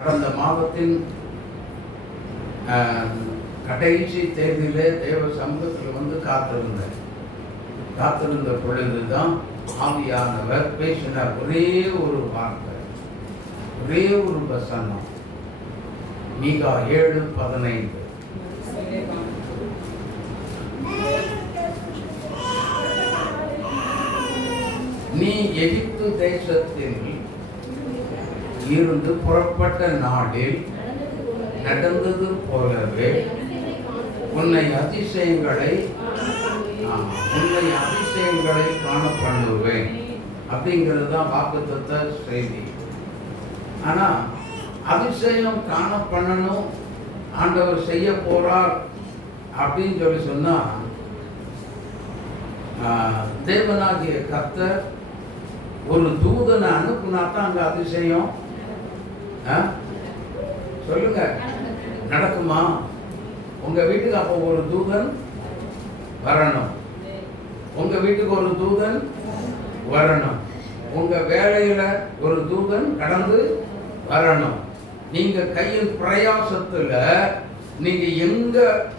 கடந்த மாதத்தின் கடைசி தேதியிலே தேவ சமூகத்தில் காத்திருந்த பொழுதுதான் ஆவியானவர் பேசினார். ஒரே ஒரு வார்த்தை, ஒரே ஒரு வசனம். மீகா 7:15. நீ எகிப்து தேசத்தில் இருந்து புறப்பட்ட நாளில் நடந்தது போலவே உன்னை அதிசயங்களை காண பண்ணுவேன் அப்படிங்கிறது தான் வாக்குத்தத்த செய்தி. ஆனா அதிசயம் காண பண்ணணும், ஆண்டவர் செய்ய போறார் அப்படின்னு சொல்லி சொன்னா தேவனாகிய கர்த்தர் ஒரு தூதனை அனுப்புனாத்தான் அங்க அதிசயம் சொல்லுங்க நடக்குமா? உங்க வீட்டுக்கு அப்போ ஒரு தூதன் வரணும், உங்க வீட்டுக்கு ஒரு தூதன் வரணும், உங்க வேலையில ஒரு தூதன் கடந்து வரணும். நீங்க கையில் பிரயாசத்துல நீங்க எங்க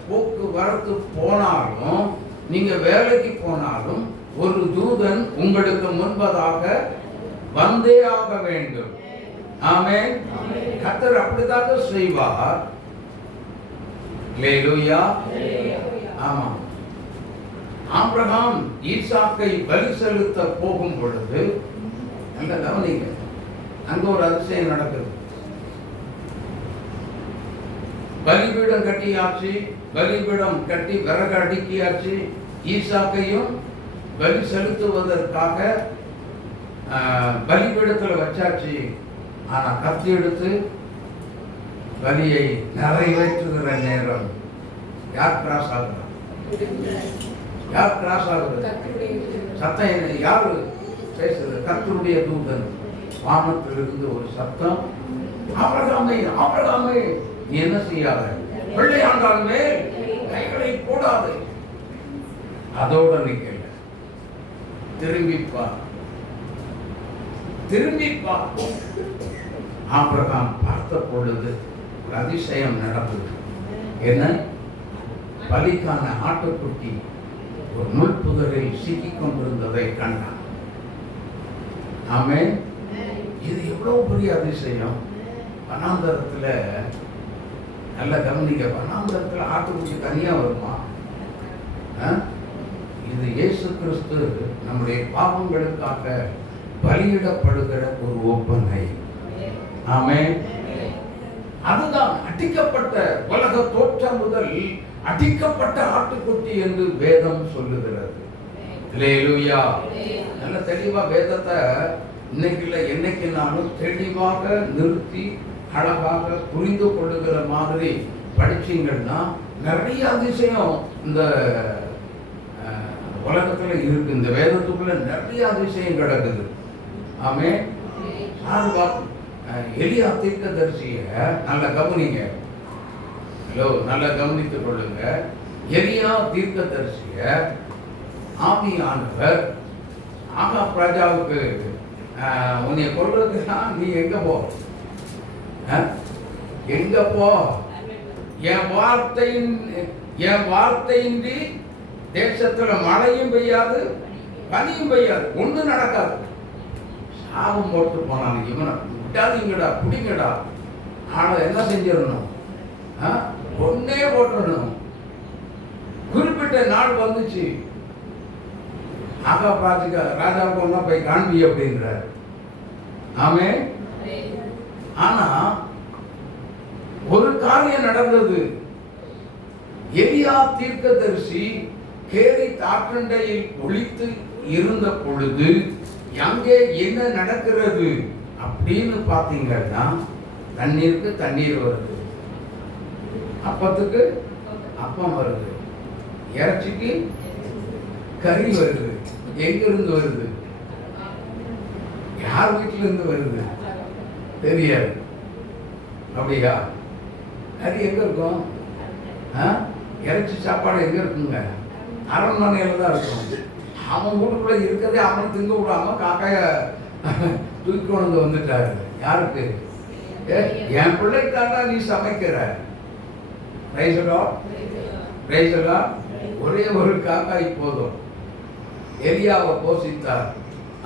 போக்குவரத்து போனாலும், நீங்க வேலைக்கு போனாலும் ஒரு தூதன் உங்களுக்கு முன்பதாக வந்தே ஆக வேண்டும். ஆமென். கர்த்தர் அப்படிதான் செய்வார். அல்லேலூயா. ஆமா. ஆபிரகாம் ஈசாக்கை பலி செலுத்த போகும் பொழுது நல்ல கவனிங்க, அங்க ஒரு அதிசயம் நடக்குது. பலிபீடம் கட்டியாச்சு, பலிபீடம் கட்டி விறகு அடுக்கியாச்சு, ஈசாக்கையும் பலி செலுத்துவதற்காக பலிபீடத்தில் வச்சாச்சு. ஆனா கத்தி எடுத்து பலியை நிறைவேற்றுகிற நேரம் யார் கிராஸ் ஆகுறா? யார் கிராஸ் ஆகுது? சத்தம் யாரு பேசுறது? கர்த்தருடைய தூதன். வானத்திலிருந்து ஒரு சத்தம், ஆபிரகாமே ஆபிரகாமே நீ என்ன செய்யாத, பிள்ளையாண்டால் மேல் கைகளை போடாது. அதோட நிக்கல, திரும்பிப்பா திரும்பிப்பா. ஆபிரகாம் பார்த்த பொழுது ஒரு அதிசயம் நடந்தது. என்ன? பலிக்கான ஆட்டுக்குட்டி ஒரு முள்புதரில் சிக்கிக் கொண்டிருந்ததை கண்டான். ஆமென். இது எவ்வளவு பெரிய அதிசயம்! வனாந்தரத்துல நல்ல கவனிக்க, வனாந்தரத்துல ஆட்டுக்குட்டி தனியா வருமா? இது இயேசு கிறிஸ்து நம்முடைய பாவங்களுக்காக பலியிடப்படுகிற ஒரு ஒப்பனை. ஆமென். அதுதான் அடிக்கப்பட்ட, உலக தோற்றம் முதல் அடிக்கப்பட்ட ஆட்டுக்குட்டி என்று வேதம் சொல்லுகிறது. அல்லேலூயா. நல்ல தெளிவா வேதத்தை இன்னைக்கு இல்லை என்னைக்குனாலும் தெளிவாக நிறுத்தி அழகாக புரிந்து கொள்ளுகிற மாதிரி படிச்சீங்கன்னா நிறைய அதிசயம் இந்த உலகத்துல இருக்கு. இந்த வேதத்துக்குள்ள நிறைய அதிசயம் கிடக்குது. ஆமே. எலியா தீர்க்கதரிசிய நல்ல கவனிங்க, நல்ல கவனித்துக் கொள்ளுங்க. எலியா தீர்க்கதரிசிய ஆவியானவர் ஆகாப் ராஜாவுக்கு உன்னை கொல்றதுன்னா நீ எங்க போ, எங்க போ, என் வார்த்தையின்றி தேசத்துல மழையும் பெய்யாது, பனியும் பெய்யாது, ஒண்ணும் நடக்காது. சாபம் போட்டு போனாங்க. இவனை விட்டாதீங்கடா, பிடிங்கடா. ஆனா என்ன செஞ்சிடணும்? ஒன்னே போட்டுடணும். குறிப்பிட்ட நாள் வந்துச்சு. ஆகா ராஜாவுக்கு ஒன்னா போய் காண்பி அப்படின்றார். ஆமே. ஆனா ஒரு காரியம் நடந்தது. எலியா தீர்க்கதரிசி கேரி தாற்றண்டையில் ஒளித்து இருந்த பொழுது அங்கே என்ன நடக்கிறது அப்படின்னு பார்த்தீங்கன்னா, தண்ணீருக்கு தண்ணீர் வருது, அப்பத்துக்கு அப்பம் வருது, இறைச்சிக்கு கறி வருது. எங்கிருந்து வருது? யார் வீட்டில இருந்து வருது தெரியாது. அப்படியா? கறி எங்க இருக்கும்? இறைச்சி சாப்பாடு எங்க இருக்குங்க? அரண்மனையில தான் இருக்கும். அவன் வீட்டுக்குள்ள இருக்கதே அவனை திங்க விடாம காக்காய தூக்கி கொண்டு வந்துட்டாரு. யாருக்கு? என் பிள்ளைக்காண்டா நீ சமைக்கிற. Price the lord, praise the Lord. ஒரே ஒரு காக்காய் போதும் எலியாவை போஷித்தார்.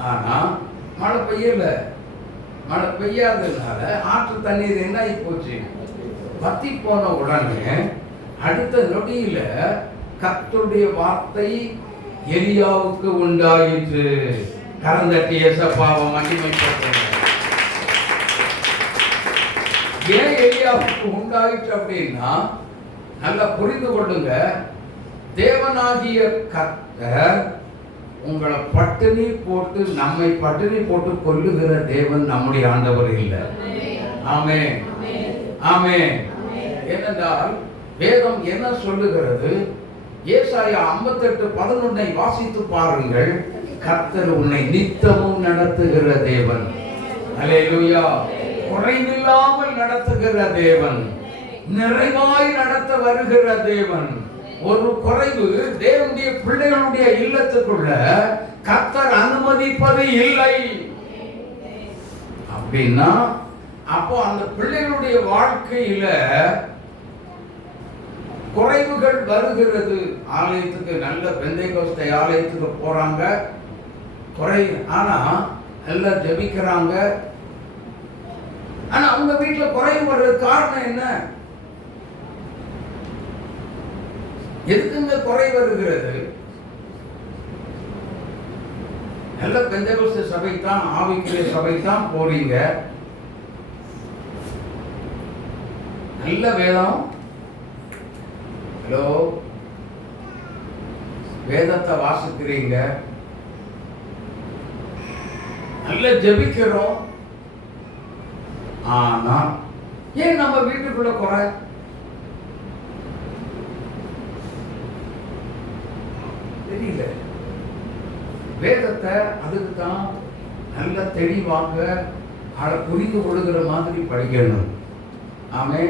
ஆனா மழை பெய்யல. மழை பெய்யாததுனால ஆற்று தண்ணீர் என்ன ஆகி போச்சு? வத்தி போன உடனே அடுத்த நொடியில கர்த்தருடைய வார்த்தை எலியாவுக்கு உண்டாயிற்று. கரந்தட்டி ஏசப்பாவை மகிமைப்படுத்துங்க. ஏன் எலியாவுக்கு உண்டாயிற்று அப்படின்னா, நல்லா புரிந்து கொள்ளுங்க. தேவனாகிய கர்த்தர் உங்களை பட்டினி போட்டு, நம்மை பட்டினி போட்டு கொல்லுகிற தேவன் நம்முடைய ஆண்டவர் இல்லை. ஆமென், ஆமென். ஏனென்றால் வேதம் என்ன சொல்லுகிறது? ஏசாயா 58:11 வாசித்து பாருங்கள். கர்த்தர் உன்னை நித்தமும் நடத்துகிற தேவன். அல்லேலூயா. குறைவில்லாமல் நடத்துகிற தேவன், நிறைவாய் நடத்த வருகிற தேவன். ஒரு குறைவு தேவனுடைய பிள்ளைகளுடைய இல்லத்துக்குள்ள கர்த்தர் அனுமதிப்பது இல்லை அப்படின்னா, அப்போ அந்த பிள்ளைகளுடைய வாழ்க்கையில குறைவுகள் வருகிறது. ஆலயத்துக்கு, நல்ல பெந்தைகோஸ்தே ஆலயத்துக்கு போறாங்க, குறை, ஆனா நல்லா ஜெபிக்கிறாங்க. ஆனா அவங்க வீட்டுல குறைவு வர்றது காரணம் என்ன? எதுக்குங்க குறை வருகிறது? நல்ல பெந்தைகோஸ்தே சபைத்தான், ஆவிக்குரிய சபைத்தான் போறீங்க, நல்ல வேதம், ஹலோ, வேதத்தை வாசிக்கிறீங்க, நல்ல ஜெபிக்கிறோம். ஆனா ஏன் நம்ம வீட்டுக்குள்ள குறை? தெரியல. வேதத்தை அதுக்கு தான் நல்ல தெளிவாக அதை புரிந்து கொள்ளுகிற மாதிரி படிக்கணும். ஆமே,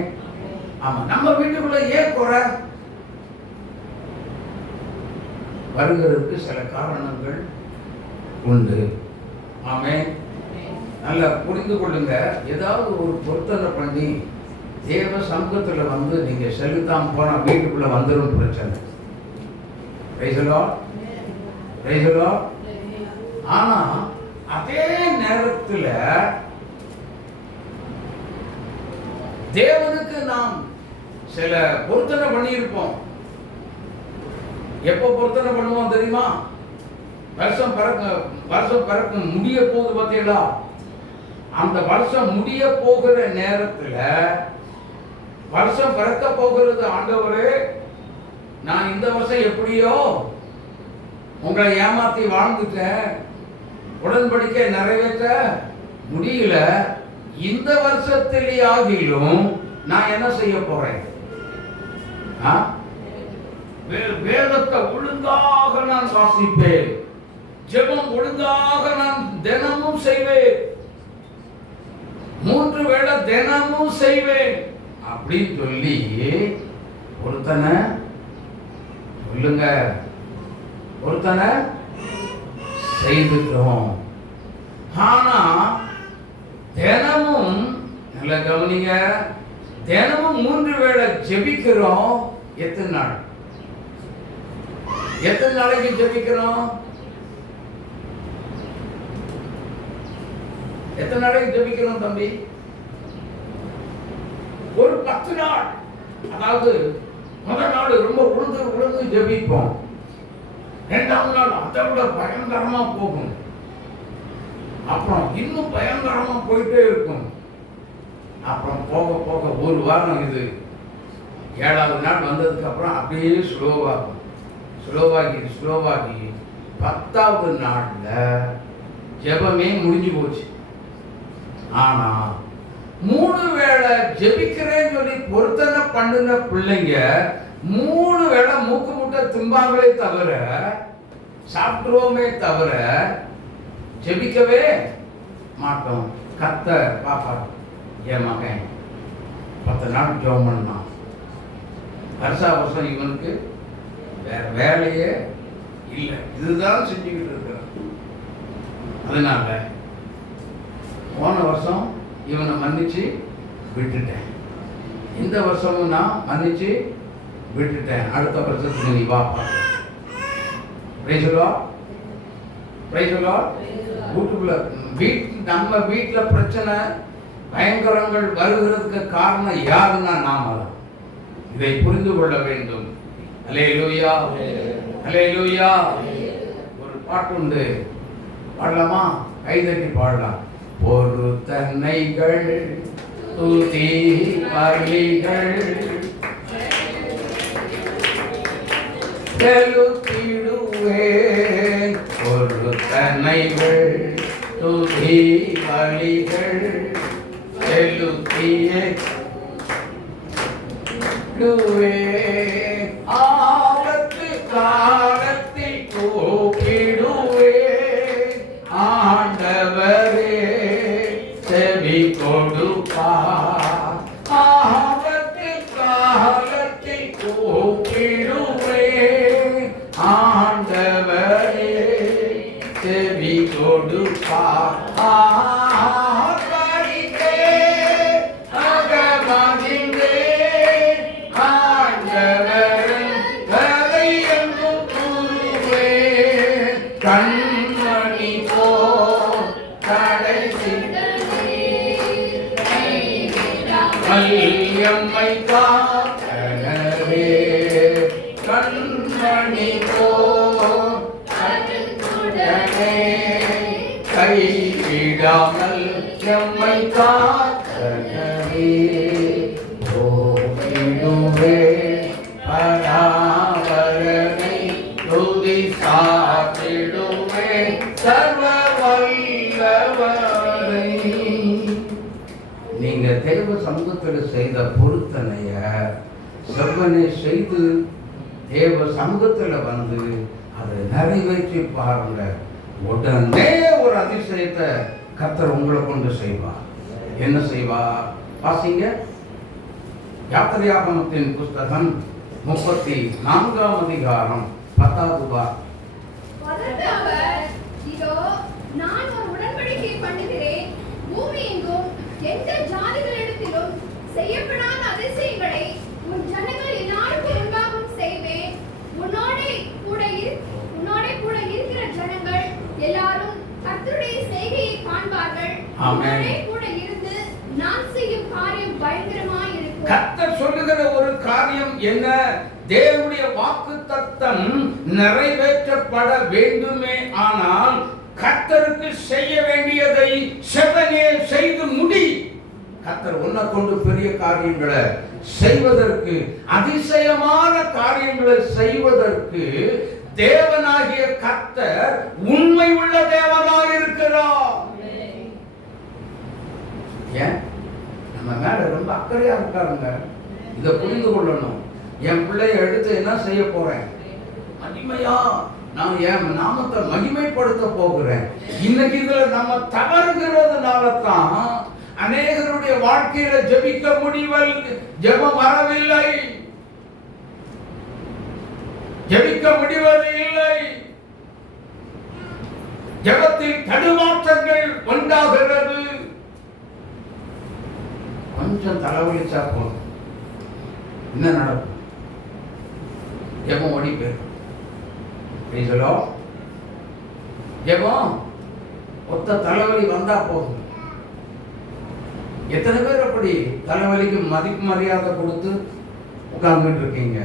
ஆமா. நம்ம வீட்டுக்குள்ள ஏன் குறை வருகிறதுக்கு சில காரணங்கள் உண்டு. ஆமே, நல்லா புரிந்து கொள்ளுங்க. ஏதாவது ஒரு பொருத்தனை பண்ணி தேவ சமூகத்துல வந்து நீங்க செலுத்தாம போனா வீட்டுக்குள்ள வந்துடும் பிரச்சனை. Price the lord, praise the Lord. ஆனா அதே நேரத்துல தேவனுக்கு நாம் சில பொருத்தனை பண்ணியிருப்போம். எப்போ பொருத்தனை பண்ணுவோம் தெரியுமா? வருஷம் பிறக்க முடிய போகுது பார்த்தீங்களா? அந்த வருஷம் முடிய போகிற நேரத்துல, வருஷம் பிறக்க போகிறது, ஆண்டவரே நான் இந்த வருஷம் எப்படியோ உங்களை ஏமாத்தி வாழ்ந்துட்டேன், உடன்படிக்கை நிறைவேற்ற முடியல, இந்த வருஷத்திலேயாகிலும் நான் என்ன செய்ய போறேன்? வேதத்தை ஒழுங்காக நான் வாசிப்பேன், ஜெபம் ஒழுங்காக நான் தினமும் செய்வேன், 3 வேளை தினமும் செய்வேன் அப்படின்னு சொல்லி ஒருத்தனை சொல்லுங்க, ஒருத்தனை செய்துட்டோம். ஆனா தினமும், நல்ல கவனிங்க, தினமும் 3 வேளை ஜெபிக்கிறோம். எத்தனை நாள்? எத்தனை நாளைக்கு ஜெபிக்கிறோம்? எத்தனை நாளைக்கு ஜெபிக்கிறோம் தம்பி? ஒரு 10 நாள். அதாவது முதல் நாள் ரொம்ப உழுந்து ஜெபிப்போம், 2ஆம் நாள் அதை விட பயங்கரமா போகும், அப்புறம் இன்னும் பயங்கரமா போயிட்டே இருக்கும். அப்புறம் போக போக ஒரு வாரம், இது 7ஆவது நாள் வந்ததுக்கு அப்புறம் அப்படியே ஸ்லோவாகும், ஸ்லோவாகி 10ஆவது நாள்ல ஜெபமே முடிஞ்சு போச்சு. ஆனா 3 வேளை ஜெபிக்கிறேன்னு சொல்லி பொருத்தனை பண்ணுன பிள்ளைங்க 3 வேளை மூக்கு முட்டை தும்பாங்களே தவிர, சாப்பிட்டுருவோமே தவிர ஜெபிக்கவே மாட்டோம். கர்த்தர் பாப்பா, என் மகன் 10 நாள் ஜெபம் பண்ணான், வருஷம் இவனுக்கு வேற வேலையே இல்லை, இதுதான் செஞ்சுக்கிட்டு இருக்கிறான். அதனால போன வருஷம் இவனை மன்னிச்சு விட்டுட்டேன். இந்த வருஷமும் நான் மன்னிச்சு விட்டுட்டேன். அடுத்த வருஷத்துக்கு நீ வாப்பா. வீட்டுக்குள்ள நம்ம வீட்டுல பிரச்சனை பயங்கரங்கள் வருகிறதுக்கு காரணம் யாருன்னா நாம தான். இதை புரிந்து கொள்ள வேண்டும். அல்லேலூயா, அல்லேலூயா. ஒரு பாட்டு உண்டு, பாடலாமா? கைதட்டி பாடலாம். பொருத்தனைகள் துதி பலிகள் செலுத்திடுவேன். பொருத்தனைகள் துதி பலிகள் செலுத்திடுவேன். ஆபத்து காலத்தில் கூப்பிடுவேன். ஆண்டவரே செவி கொடுப்பார். ஆபத்து காலத்தில் கூப்பிடுவேன். ஆண்டவரே செவி கொடுப்பார். கண்மணி போ கடைசி மல்யம்மை காக்கனவே. கண்மணி போ கைவிடாமல் எம்மை காக்கனவே. போகிடுவே பராவரனை துதி சாத்திடுவே சர்வ வல்லவரை. நீங்க தேவ சமூகத்தில் செய்த பொருத்தனைய செவ்வனே செய்து தேவ சமூகத்தில் வந்து அதை நிறைவேற்றி பாருங்க. உடனே ஒரு அதிசயத்தை கர்த்தர் உங்களை கொண்டு செய்வார். என்ன செய்வார்? வாசிங்க. யாத்திரையாகமத்தின் புஸ்தகம் 34ஆம் அதிகாரம் 10வது வாரம். இதோ நான் ஒரு உடன்படிக்கை பண்ணுகிறேன். பூமி எங்கும் எந்த ஜாதிகளிடத்திலும் செய்யப்படாத அதிசயங்களை உன் ஜனங்கள் எல்லாருக்கும் முன்பாகவும் செய்வேன். உன்னோடே கூட இருக்கிற ஜனங்கள் எல்லாரும் கர்த்தருடைய செய்கையை காண்பார்கள். உன்னோடே கூட இருந்து நான் செய்யும் காரியம் பயங்கரமாய் இருக்கும். கர்த்தர் சொல்லுகிற ஒரு காரியம் என்ன? தேவனுடைய வாக்குத்தத்தம் நிறைவேற்றப்பட வேண்டுமே. ஆனால் கர்த்தருக்கு செய்ய வேண்டியதை செவ்வனே செய்து முடி. கர்த்தர் உன்னை கொண்டு பெரிய காரியங்களை செய்வதற்கு, அதிசயமான காரியங்களை செய்வதற்கு தேவனாகிய கர்த்தர் உண்மை உள்ள தேவனாக இருக்கிறார். ஏன் நம்ம மேல ரொம்ப அக்கறையா இருக்காருங்க. இதை புரிந்து கொள்ளணும். என் பிள்ளைய எடுத்து என்ன செய்ய போறேன்? மகிமையா நான் என் நாமத்தை மகிமைப்படுத்த போகிறேன். இன்னைக்கு இதுல நம்ம தவறுகிறதுனால தான் அநேகருடைய வாழ்க்கையில ஜெபிக்க முடியவில்லை, ஜெபம் வரவில்லை, ஜெபிக்க முடிவது இல்லை. ஜெபத்தில் தடுமாற்றங்கள் உண்டாகிறது. கொஞ்சம் தலைவலிச்சா போதும், என்ன நடக்கும்? ஜெபம் ஓடி போயிடும். ஜெபம் ஒத்த தலைவலி வந்தா போதும். எத்தனை பேர் அப்படி தலைவலிக்கு மதிப்பு மரியாதை கொடுத்து உட்கார்ந்துட்டு இருக்கீங்க?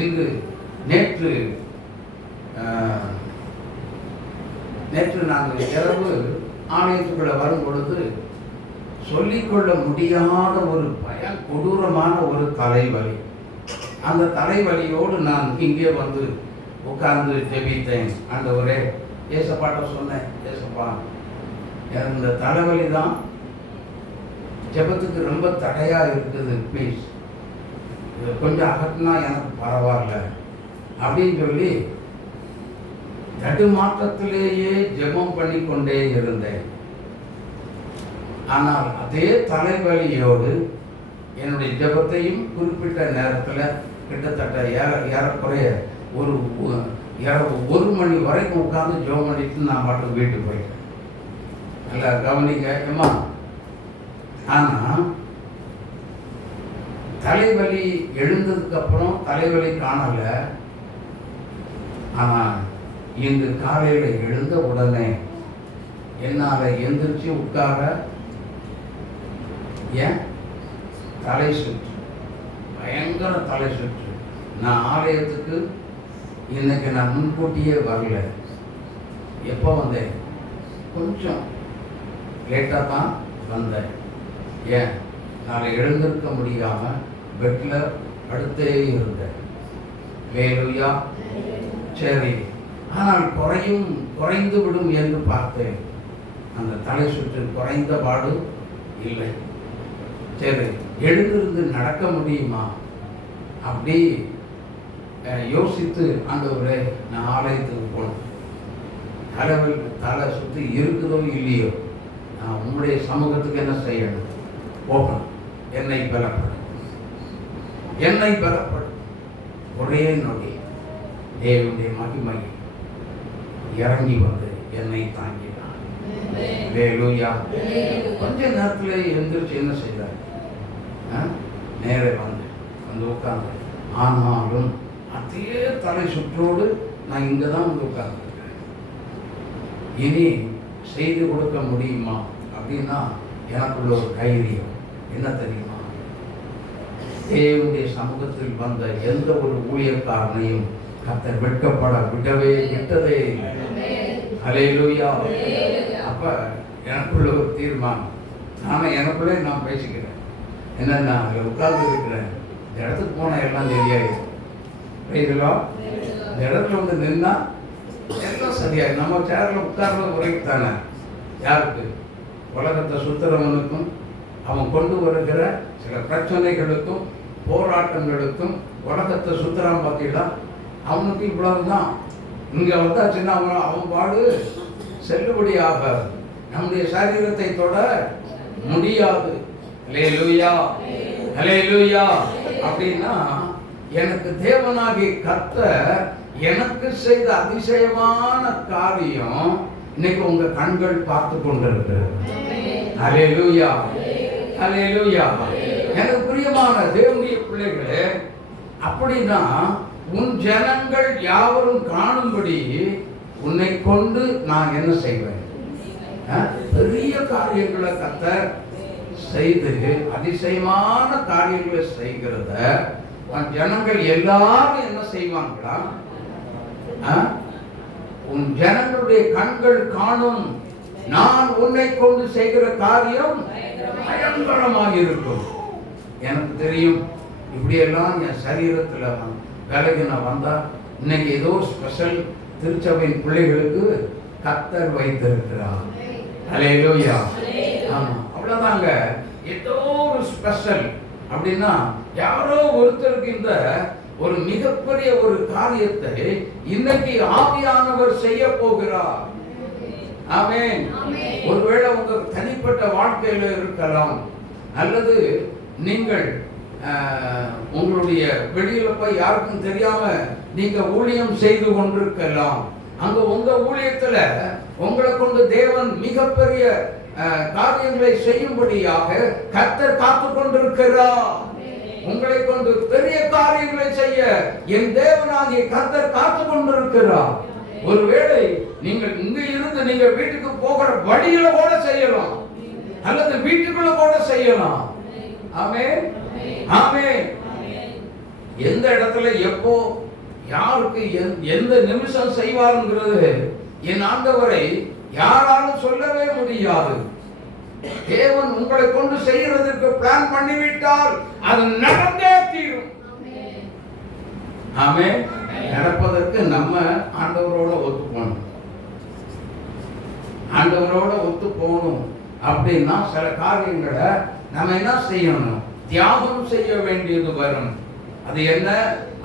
இன்று நேற்று நாங்கள் இரவு ஆலயத்துக்குள்ள வரும் பொழுது சொல்லிக்கொள்ள முடியாத ஒரு கொடூரமான ஒரு தலைவலி. அந்த தலைவலியோடு நான் இங்கே வந்து உட்கார்ந்து ஜெபித்தேன். ஆண்டவரே, ஏசப்பாட்ட சொன்னேன், ஏசப்பா இந்த தலைவலி தான் ஜெபத்துக்கு ரொம்ப தடையா இருக்குது, ப்ளீஸ் இது கொஞ்சம் அகற்றினா எனக்கு பரவாயில்ல அப்படின்னு சொல்லி தடுமாற்றத்திலேயே ஜெபம் பண்ணி கொண்டே இருந்தேன். ஆனால் அதே தலைவலியோடு என்னுடைய ஜெபத்தையும் குறிப்பிட்ட நேரத்தில் கிட்டத்தட்ட ஏறக்குறைய ஒரு மணி வரைக்கும் உட்கார்ந்து ஜெபம் பண்ணிட்டு நான் பாட்டுக்கு வீட்டுக்கு போயிட்டேன். நல்லா கவனிங்க ஏமா. ஆனா தலைவலி எழுந்ததுக்கு அப்புறம் தலைவலி காணல. ஆனா இன்று காலையில எழுந்த உடனே என்னால எந்திரிச்சு உட்கார ஏன் தலை சுற்று, பயங்கர தலை சுற்று. நான் ஆலயத்துக்கு இன்னைக்கு நான் முன்கூட்டியே வரல. எப்போ வந்தேன்? கொஞ்சம் லேட்டாக தான் வந்தேன். ஏன்? நான் எழுந்திருக்க முடியாமல் பெட்டில் படுத்தே இருந்தேன். வேலுயா. சரி, ஆனால் குறைந்து விடும் என்று பார்த்தேன். அந்த தலை சுற்று குறைந்த பாடு இல்லை. சரி, எழுந்திருந்து நடக்க முடியுமா அப்படி யோசித்து ஆண்டவரே நான் ஆலயத்துக்கு போனேன். தலை சுற்றி இருக்குதோ இல்லையோ, நான் உங்களுடைய சமூகத்துக்கு என்ன செய்யணும்? போகணும். என்னை பலப்படும். ஒரே நொடி தேவனுடைய மகிமை இறங்கி வந்து என்னை தாங்கினார். ஹல்லேலூயா. கொஞ்ச நேரத்தில் எழுந்திரிச்சு என்ன செய்தார்? நேரே வந்து உட்கார்ந்து. ஆனாலும் அதே தலை சுற்றோடு நான் இங்கே தான் வந்து உட்கார்ந்துருக்கேன். இனி செய்து கொடுக்க முடியுமா அப்படின்னா எனக்குள்ள ஒரு தைரியம் என்ன தெரியுமா? தேவனுடைய சமூகத்தில் வந்த எந்த ஒரு ஊழியக்காரனையும் கர்த்தர் வெட்கப்பட விட்டதே இல்லை. ஹல்லேலூயா. அப்ப எனக்குள்ள ஒரு தீர்மானம். எனக்குள்ளே நான் பேசிக்கிறேன். என்னன்னா அங்கே உட்கார்ந்து இருக்கிறேன். இந்த இடத்துக்கு போனால் எல்லாம் தெரியாது. புரியுதுங்களா? இந்த இடத்துல வந்து நின்னா எல்லாம் சரியாது. நம்ம சேரில் உட்கார்றது உரைக்குத்தானே. யாருக்கு? உலகத்தை சுத்துறவனுக்கும் அவன் கொண்டு வருகிற சில பிரச்சனைகளுக்கும் போராட்டங்களுக்கும் உலகத்தை சுத்துறான் பார்த்தீங்களா, அவனுக்கு இவ்வளவுதான். இங்கே வந்தாச்சுன்னா அவன் பாடு செல்லுபடி ஆகாது. நம்முடைய சரீரத்தை தொட முடியாது. ஹல்லேலூயா. ஹல்லேலூயா. அப்படின்னா எனக்கு தேவனாகிய கர்த்தர் எனக்கு செய்த அதிசயமான காரியம் இன்னைக்கு உங்க கண்கள் பார்த்து கொண்டிருக்கிறது. ஹல்லேலூயா. ஹல்லேலூயா. எனக்கு பிரியமான தேவனுடைய பிள்ளைகளே, அப்படின்னா உன் ஜனங்கள் யாவரும் காணும்படி உன்னை கொண்டு நான் என்ன செய்வேன்? பெரிய காரியங்களை கர்த்தர் செய்து அதிசயமான காரியங்களை செய்கிறத ஜனங்கள் எல்லாரும் என்ன செய்வாங்களா? உன் ஜனங்களுடைய கண்கள் காணும். நான் உன்னை கொண்டு செய்கிற காரியம் பயங்கரமாக இருக்கும். எனக்கு தெரியும், இப்படியெல்லாம் என் சரீரத்தில் விலகி நான் வந்தா இன்னைக்கு ஏதோ ஸ்பெஷல் திருச்சபையின் பிள்ளைகளுக்கு கர்த்தர் வைத்திருக்கிறார். ஹல்லேலூயா. ஆமா, அவ்வளவுதாங்க. ஏதோ ஒரு ஸ்பெஷல் அப்படின்னா யாரோ ஒருத்தருக்கு இந்த ஒரு மிகப்பெரிய ஒரு காரியத்தை இன்னைக்கு ஆவியானவர் செய்ய போகிறார். ஆமென். ஒருவேளை உங்க தனிப்பட்ட வாழ்க்கையில இருக்கலாம், அல்லது நீங்கள் உங்களுடைய வெளியில போய் யாருக்கும் தெரியாம நீங்க ஊழியம் செய்து கொண்டிருக்கலாம். அங்க உங்க ஊழியத்துல உங்களை கொண்டு தேவன் மிகப்பெரிய காரியங்களை செய்யும்படியாக கர்த்தர் காத்து கொண்டிருக்கிறார். உங்களை கொண்டு பெரிய காரியங்களை செய்ய என் தேவனாகிய கர்த்தர் காத்து கொண்டிருக்கிறார். ஒருவேளை நீங்கள் இங்க இருந்து நீங்க வீட்டுக்கு போகிற வழியில கூட செய்யலாம், அல்லது வீட்டுக்குள்ள கூட செய்யலாம். ஆமென். ஆமென். எந்த இடத்துல எப்போ யாருக்கு எந்த நிமிஷம் செய்வாருங்கிறது என் ஆண்டவரை யாராலும் சொல்லவே முடியாது. தேவன் உங்களை கொண்டு செய்யறதுக்கு பிளான் பண்ணிவிட்டால் அது நடந்தே தீரும். ஆமென். நடப்பதற்கு நம்ம ஆண்டவரோட ஒத்து போகணும். ஆண்டவரோட ஒத்து போகணும் அப்படின்னா சில காரியங்களை நம்ம என்ன செய்யணும்? தியாகம் செய்ய வேண்டியது வரும். அது என்ன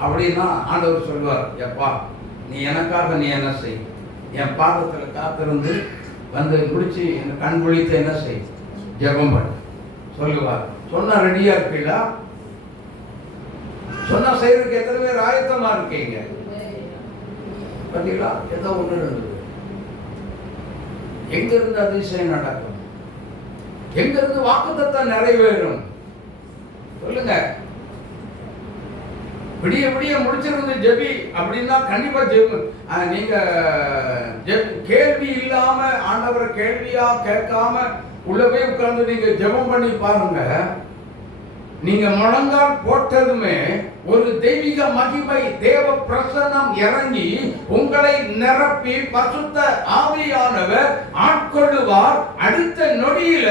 அப்படின்னா ஆண்டவர் சொல்வார், எப்பா நீ எனக்காக நீ என்ன செய், என் பாதத்தில் காத்திருந்து வந்து முடிச்சு என் கண் விழித்து என்ன செய், ஜெபம் பண்ண சொல்லுவார். சொன்னா ரெடியா இருக்கீங்களா? சொன்னா செய்யறதுக்கு எத்தனை பேர் ஆயத்தமா இருக்கீங்க? பார்த்தீங்களா? ஏதோ ஒன்று எங்கிருந்து அதிசயம் நடக்கும்? எங்கிருந்து வாக்குத்தத்தம் நிறைவேறும்? சொல்லுங்க. விடிய விடிய முடிச்சிருந்து ஜெபி அப்படின்னா கண்டிப்பா நீங்க கேள்வி இல்லாம ஆண்டவரை கேள்வியா கேட்காம உள்ளவே உட்கார்ந்து நீங்க ஜெபம் பண்ணி பாருங்க. நீங்க முழங்கால் போட்டதுமே ஒரு தெய்வீக மகிமை, தேவ பிரசன்னம் இறங்கி உங்களை நிரப்பி பரிசுத்த ஆவியானவர் ஆட்கொள்ளுவார். அடுத்த நொடியில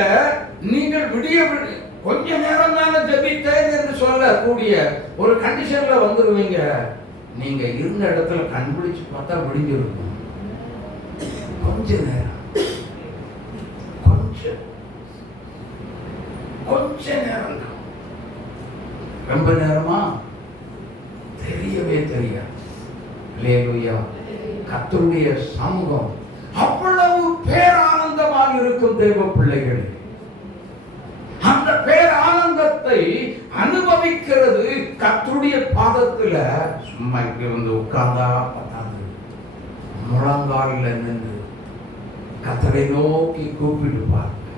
நீங்கள் விடிய கொஞ்ச நேரம் தானே ஜெபித்தேன் என்று சொல்லக்கூடிய ஒரு கண்டிஷன்ல வந்துருவீங்க. நீங்க இருந்த இடத்துல கண்பிடிச்சு பார்த்தா விடிஞ்சிருக்கும். கொஞ்ச நேரம், கொஞ்ச நேரம் தான். ரொம்ப நேரமா தெரியவே தெரியாது. அல்லேலூயா. கர்த்தருடைய சமூகம் அவ்வளவு பேரானந்தமாக இருக்கும் தேவ பிள்ளைகளே. அந்த பேரானந்தத்தை அனுபவிக்கிறது கர்த்தருடைய பாதத்துல சும்மா இப்படி வந்து உட்கார்ந்தா பத்தாது. முழங்காலில் நின்று கர்த்தரை நோக்கி கூப்பிட்டு பாருங்க.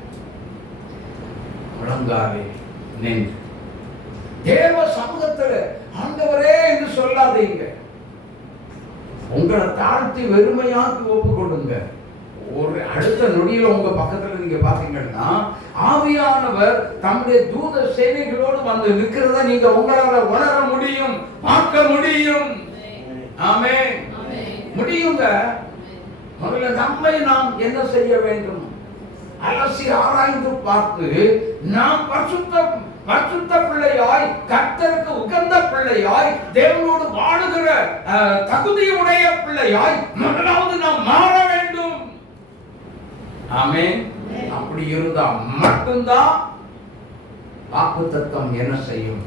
முழங்காலே நின்று தேவ சமூகத்துல ஆண்டவரே என்று சொல்லாதீங்க. உங்களை தாழ்த்தி வெறுமையாக்கி ஒப்பு கொடுங்க. ஒரு அடுத்த நொடியில உங்க பக்கத்துல நீங்க பாத்தீங்கன்னா ஆவியானவர் தம்முடைய தூத சேனைகளோடு வந்து நிற்கிறத நீங்க உங்களால உணர முடியும், பார்க்க முடியும். ஆமென். முடியுங்க. முதல்ல நம்மை நாம் என்ன செய்ய வேண்டும்? அலசி ஆராய்ந்து பார்த்து நாம் பரிசுத்த பிள்ளையாய், கர்த்தருக்கு உகந்த பிள்ளையாய், தேவனோடு வாழுகிற தகுதியுடைய பிள்ளையாய் முதலாவது நாம் மாற வேண்டும். ஆமென். அப்படி இருந்தா மட்டும்தான் வாக்குத்தத்தம் என்ன செய்யும்?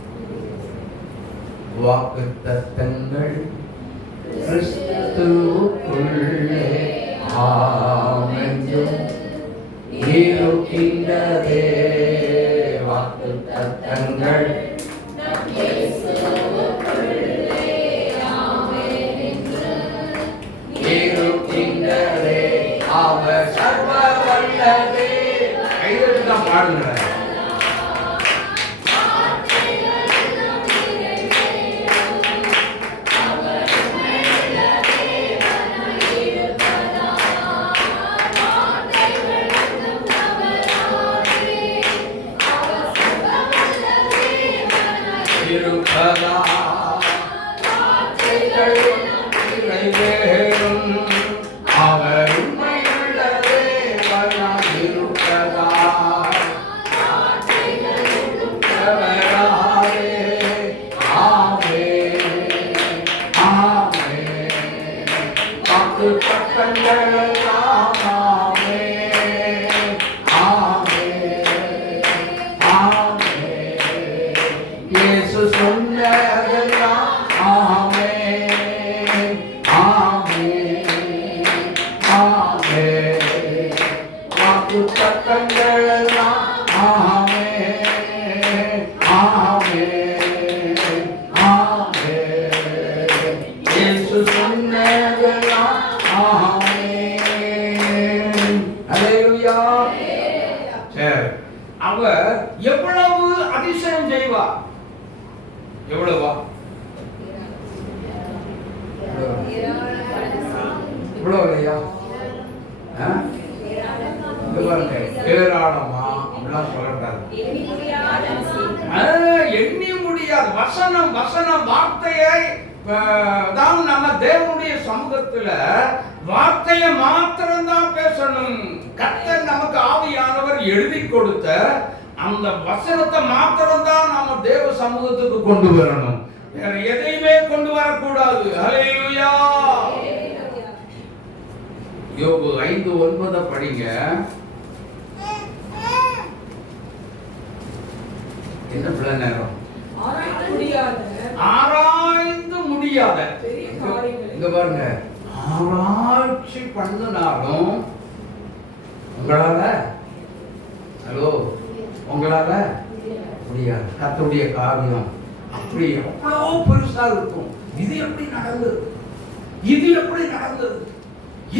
வாக்குத்தத்தங்கள் கிறிஸ்துவுக்குள்ளே ஆமென்றும் இருக்கின்றதே. வாக்குத்தத்தங்கள் இருக்கின்றதே. அவர் சர்வ வல்லதே. கைதெல்லாம் பாடுங்க. அவர் உண்மையுள்ள தேவனாய் இருக்கிறார். அவர் எவ்வளவு அதிசயம் செய்வார்? எவ்வளவா? இவ்வளவு இல்லையா? ஏராளமா அப்படிலாம் சொல்லக்கூடாது. எண்ணி முடியாது. வசனம் வார்த்தையை தான் நம்ம தேவனுடைய சமூகத்துல வார்த்தையை மாத்திரம்தான் பேசணும். கர்த்தர் நமக்கு ஆவியானவர் எழுதி கொடுத்த அந்த வசனத்தை மாத்திரம்தான் நாம தேவ சமூகத்துக்கு கொண்டு வரணும். வேற எதையுமே கொண்டு வரக்கூடாது. ஹல்லேலூயா. யோபு 5:9 படிங்க. என்ன பிள்ளை நேரம்? ஆராய்ந்து முடியாத. இங்க பாருங்க, ஆராய்ச்சி பண்ணினாலும் உங்களால உங்களால முடியாது. கர்த்தருடைய காரியம் அப்படி எவ்வளவு பெருசா இருக்கும். இது எப்படி நடந்தது? இது எப்படி நடந்தது?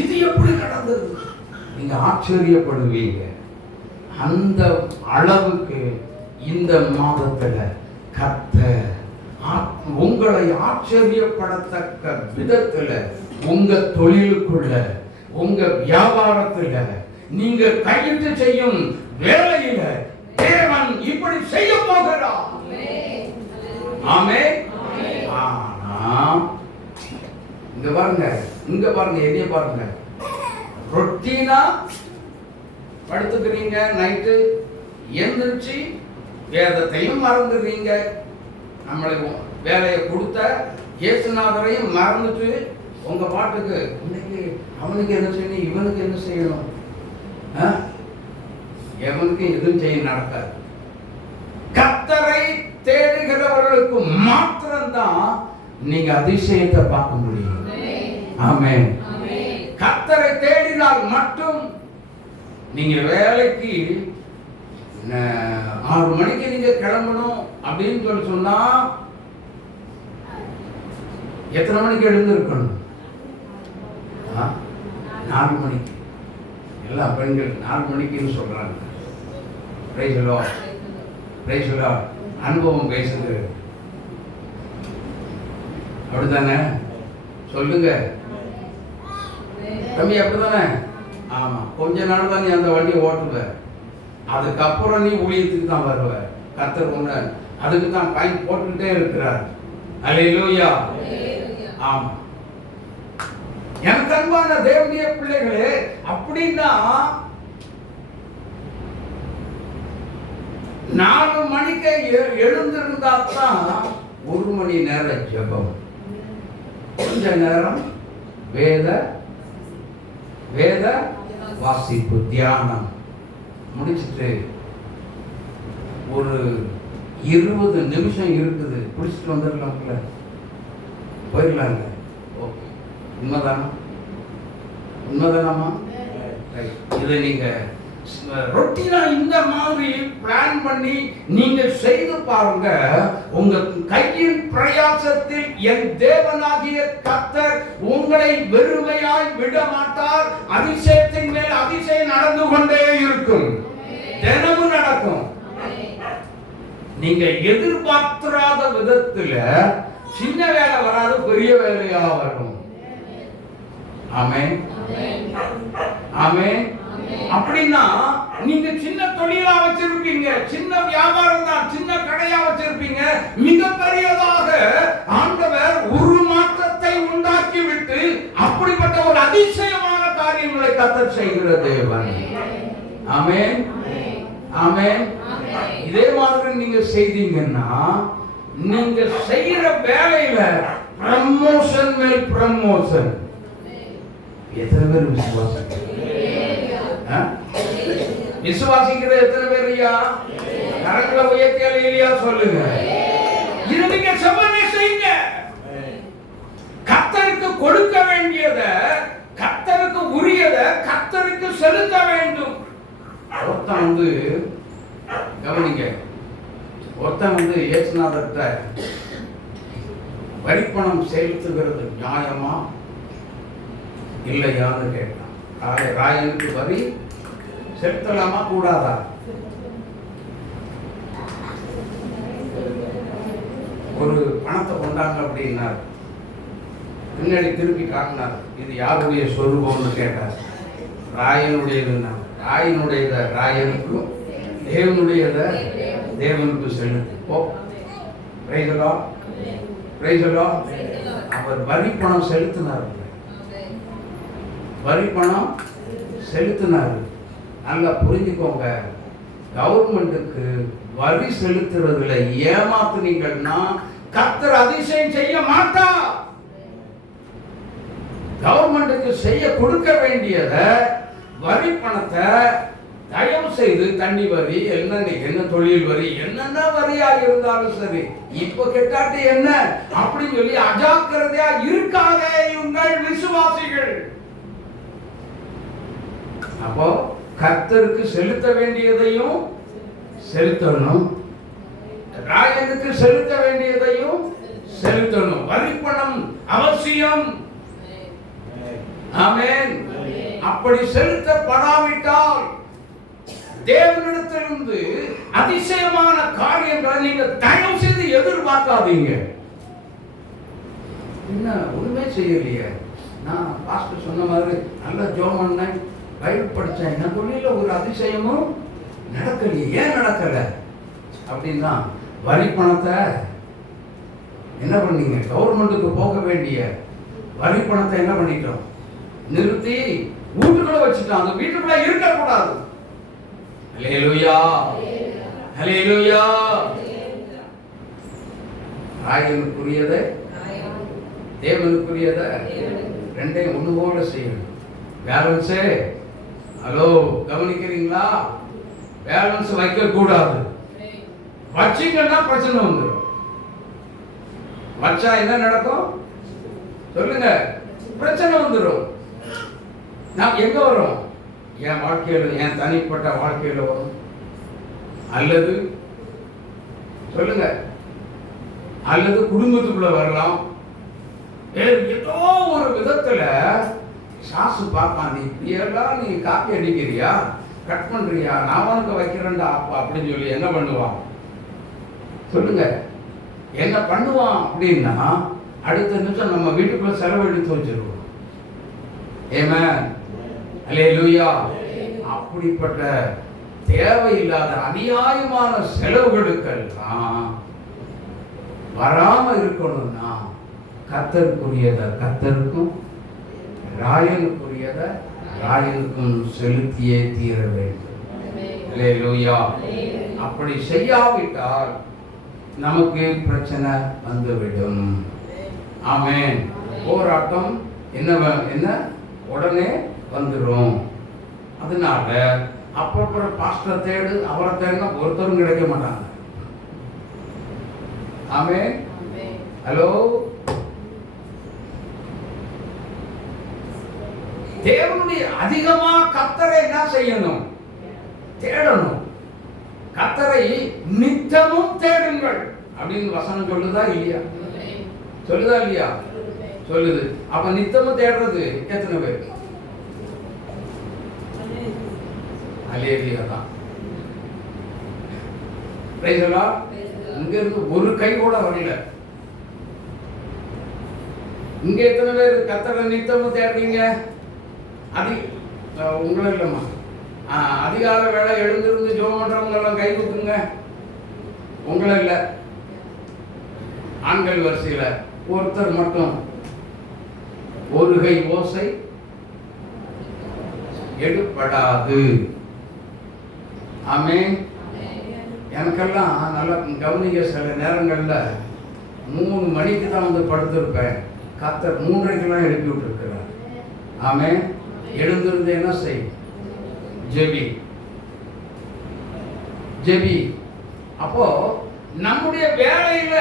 இது எப்படி நடந்தது? நீங்க ஆச்சரியப்படுவீங்க. அந்த அளவுக்கு இந்த மாதத்துல கர்த்தர் உங்களை ஆச்சரியப்படத்தக்க விதத்துல உங்க தொழிலுக்குள்ள, உங்க வியாபாரத்துல, நீங்க கையிட்டு செய்யும் வேலையில தேவன் இப்படி செய்ய போகிறார். ஆமென். ஆனா இங்க பாருங்க, என்னைய பாருங்க. ரொட்டீனா படுத்துக்கிறீங்க, நைட்டு எந்திரிச்சு வேதத்தையும் மறந்துடுறீங்க, நம்மளை வேலையை கொடுத்த இயேசுநாதரையும் மறந்துட்டு உங்க பாட்டுக்கு இன்னைக்கு அவனுக்கு என்ன செய்யணும், இவனுக்கு என்ன செய்யணும், எவனுக்கு எதுவும் செய்ய நடக்காது. கர்த்தரை தேடுகிறவர்களுக்கு மாத்திரம்தான் நீங்க அதிசயத்தை பார்க்க முடியும். ஆமென். கர்த்தரை தேடினால் மட்டும் நீங்க வேலைக்கு 6 மணிக்கு நீங்க கிளம்பணும் அப்படின்னு சொன்னா எத்தனை மணிக்கு எழுந்திருக்கணும்? 4 மணிக்கு. எல்லா பெண்கள் 4 மணிக்குன்னு சொல்றாங்க. Price the lord, praise the Lord. அனுபவம் பேசுது, அப்படித்தானே? சொல்லுங்க தம்பி, அப்படித்தானே? ஆமா. கொஞ்ச நாள் தான் நீ அந்த வண்டியை ஓட்டுவ, அதுக்கப்புறம் நீ ஊழியத்துக்கு தான் வருவ. கர்த்தர் ஒண்ணு அதுக்கு தான் டைம் போட்டுக்கிட்டே இருக்கிறார். அல்லேலூயா. ஆமா. எனக்கு அன்பான தேவனுடைய பிள்ளைகளே, அப்படின்னா 4 மணிக்கு எழுந்திருந்தா தான் 1 மணி நேரம் ஜெபம், கொஞ்ச நேரம் வேத வாசிப்பு, தியானம் முடிச்சுட்டு ஒரு 20 நிமிஷம் இருக்குது, குடிச்சிட்டு வந்துடலாம்ல, போயிடலாங்க. ஓகே, உண்மைதானாமா? இதை நீங்க ரொட்டீனா இந்த மாதிரி பிளான் பண்ணி நீங்க செய்து பாருங்க. உங்க கையின் பிரயாசத்தில் என் தேவனாகிய கர்த்தர் உங்களை வெறுமையாய் விட மாட்டார். அதிசயத்தின் மேல் அதிசயம் நடந்து கொண்டே இருக்கும், தினமும் நடக்கும். நீங்க எதிர்பார்க்காத விதத்துல சின்ன வேலை வராது, பெரிய வேலையா வரும். ஆமென், ஆமென். அப்படின்னா நீங்க சின்ன தொழிலா வச்சிருப்பீங்க, சின்ன வியாபாரம் தான், சின்ன கடையா வச்சிருப்பீங்க, மிகப்பெரியதாக ஆண்டவர் ஒரு மாற்றத்தை உண்டாக்கி விட்டு அப்படிப்பட்ட ஒரு அதிசயமான காரியங்களை கர்த்தர் செய்கிற தேவன். ஆமென், ஆமென். இதே மாதிரி நீங்க செய்தீங்கன்னா நீங்க செய்யற வேலையில ப்ரமோஷன் மேல் ப்ரமோஷன். எத்தனை பேர் விசுவாசிக்கிற எத்தனை பேர் ஐயா? கரங்களை உயர்த்தியா சொல்லுங்க. இது நீங்க செவ்வனே செய்யுங்க. கர்த்தருக்கு கொடுக்க வேண்டியதை, கர்த்தருக்கு உரியதை கர்த்தருக்கு செலுத்த வேண்டும். ஒருத்தன் கவனிங்க, ஒருத்தன் இயேசுநாதர்கிட்ட வரிப்பணம் செலுத்துகிறது நியாயமா இல்லையான்னு கேட்டான். ராயனுக்கு வரி செலுத்தலாமா கூடாதா? ஒரு பணத்தை கொண்டாங்க அப்படின்னார். பின்னாடி திருப்பி காட்டினார். இது யாருடைய சொரூபம்னு கேட்டார். ராயனுடையதுன்னா ராயனுடையத ராயனுக்கும், தேவனுடையத தேவனுக்கு செலுத்து. Praise the lord, praise the lord. அவர் வரி பணம் செலுத்தினார், வரி பணம் செலுத்தினார். நல்லா புரிஞ்சுக்கோங்க, கவர்மெண்ட்டுக்கு வரி செலுத்துறதுல ஏமாத்துனீங்கன்னா கர்த்தர் அதிசயம் செய்ய மாட்டார். கவர்மெண்ட்டுக்கு செய்ய கொடுக்க வேண்டியத வரி பணத்தை தயவு செய்து தண்ணி வரி, என்ன தொழில் வரி, என்னென்ன வரியாக இருந்தாலும் சரி, இப்ப கேட்டாட்டு என்ன அப்படின்னு சொல்லி அஜாக்கிரதையா இருக்காதே உங்கள் விசுவாசிகள். அப்போ கர்த்தருக்கு செலுத்த வேண்டியதையும் செலுத்தணும், ராயனுக்கு செலுத்த வேண்டியதையும் செலுத்தணும். வரி பணம் அவசியம். ஆமென். அப்படி செலுத்தப்படாவிட்டால் தேவனிடத்திலிருந்து அதிசயமான காரியங்களை நீங்க தயவு செய்து எதிர்பார்க்காதீங்க. என்ன ஒண்ணுமே செய்யலையே, நான் பாஸ்டர் சொன்ன மாதிரி நல்லா ஜெபம் பண்ணேன், பைபிள் படிச்சேன், என்ன தொழில ஒரு அதிசயமும் நடக்கலையே. ஏன் நடக்கல அப்படின்னா, வரி பணத்தை என்ன பண்ணீங்க, கவர்மெண்ட்டுக்கு போக வேண்டிய வரி பணத்தை என்ன பண்ணிட்டோம், நிறுத்தி வீட்டுக்குள்ள வச்சுட்டோம். அந்த வீட்டுக்குள்ள இருக்கக்கூடாது. ஹல்லேலூயா, ஹல்லேலூயா. ராயனுக்குரியதை தேவனுக்குரியதை ரெண்டையும் ஒண்ணு போல செய்யணும். பேலன்ஸே, ஹலோ கவனிக்கிறீங்களா? பேலன்ஸ் வைக்க கூடாது. வச்சிங்கன்னா பிரச்சனை வந்துடும். வச்சா என்ன நடக்கும் சொல்லுங்க? பிரச்சனை வந்துடும். நான் எங்க வரும்? என் வாழ்க்கையில், என் தனிப்பட்ட வாழ்க்கையில் வரும், அல்லது சொல்லுங்க, அல்லது குடும்பத்துக்குள்ள வரலாம். ஏதோ ஒரு விதத்துல சாசு பார்ப்பான், நீ இப்படியெல்லாம் நீ காப்பி அடிக்கிறியா, கட் பண்றியா, நான் உனக்கு வைக்கிறேன்டா அப்பா அப்படின்னு சொல்லி என்ன பண்ணுவான் சொல்லுங்க? என்ன பண்ணுவான் அப்படின்னா, அடுத்த நிமிஷம் நம்ம வீட்டுக்குள்ள செலவு எடுத்து வச்சிருவோம். ஆமென், அல்லேலூயா. அப்படிப்பட்ட தேவையில்லாத அநியாயமான செலவுகளுக்கெல்லாம் வராம இருக்கணும்னா, கர்த்தருக்குரியத கர்த்தருக்கும், ராயனுக்குரியத ராயனுக்கும் செலுத்தியே தீர வேண்டும். அல்லேலூயா. அப்படி செய்யாவிட்டால் நமக்கு பிரச்சனை வந்துவிடும். ஆமென். போராட்டம் என்ன உடனே வந்துடும். அதனால அப்புறம் பாஸ்டர் தேடு, அவரை தேடினா ஒருத்தரும் கிடைக்க மாட்டாங்க. ஆமென். ஹலோ, தேவனுடைய அதிகமா கர்த்தரை என்ன செய்யணும்? தேடணும். கர்த்தரை நித்தமும் தேடுங்கள் அப்படின்னு வசனம் சொல்லுதா இல்லையா? சொல்லுதா இல்லையா? சொல்லுது. அப்ப நித்தமும் தேடுறது எத்தனை பேர்? அல்லேலூயா தான். Price the Lord. இங்க இருந்து ஒரு கை கூட வரல. இங்க எத்தனை பேர் கர்த்தரை நித்தமும் தேடுறீங்க? உங்களை இல்லைம்மா, அதிகால வேலை எழுந்திருந்து ஜெபம் பண்றவங்க எல்லாம் கை கொடுத்துங்க. உங்களை இல்லை, ஆண்கள் வரிசையில ஒருத்தர் மட்டும் ஒரு கை ஓசை எடுப்படாது. ஆமென். எனக்கெல்லாம் நல்லா கவனிக்க, சில நேரங்கள்ல 3 மணிக்கு தான் வந்து படுத்திருப்பேன். கர்த்தர் 3:30க்கெல்லாம் எழுப்பி விட்டுருக்கிறார். ஆமென். எழுந்திருந்து என்ன செய்? ஜெபி, ஜெபி. அப்போ நம்முடைய வேலையில